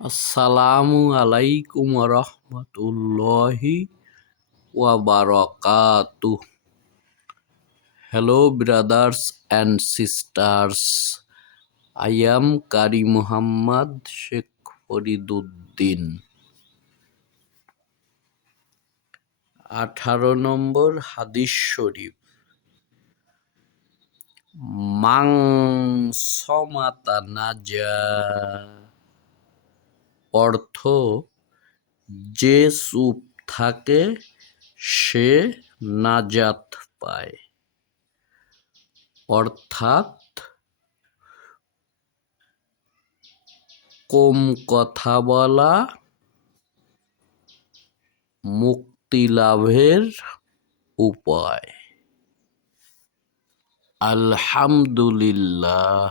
আসসালামু আলাইকুম রহমতুল্লাহি ওয়াবারাকাতুহ। Hello, brothers and sisters. I am Kari Muhammad Sheikh Fariduddin. 18 নম্বর হাদিস শরীফ। মাং সমাতা নাজা, অর্থ যে চুপ থাকে সে নাজাত পায়। অর্থাৎ কম কথা বলা মুক্তি লাভের উপায়। আলহামদুলিল্লাহ।